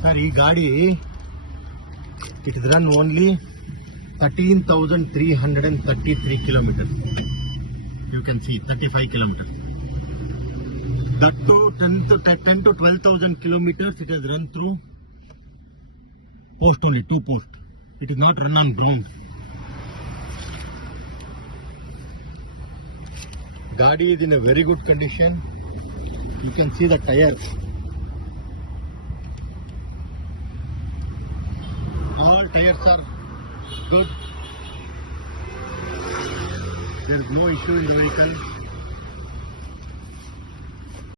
Sir, this Gadi, it is run only 13,333 kilometers. You can see 35 kilometers. That to 10 to 12,000 kilometers it has run through post only, 2 posts. It is not run on ground. Gadi is in a very good condition. You can see the tires. All tires are good. There is no issue in the vehicle.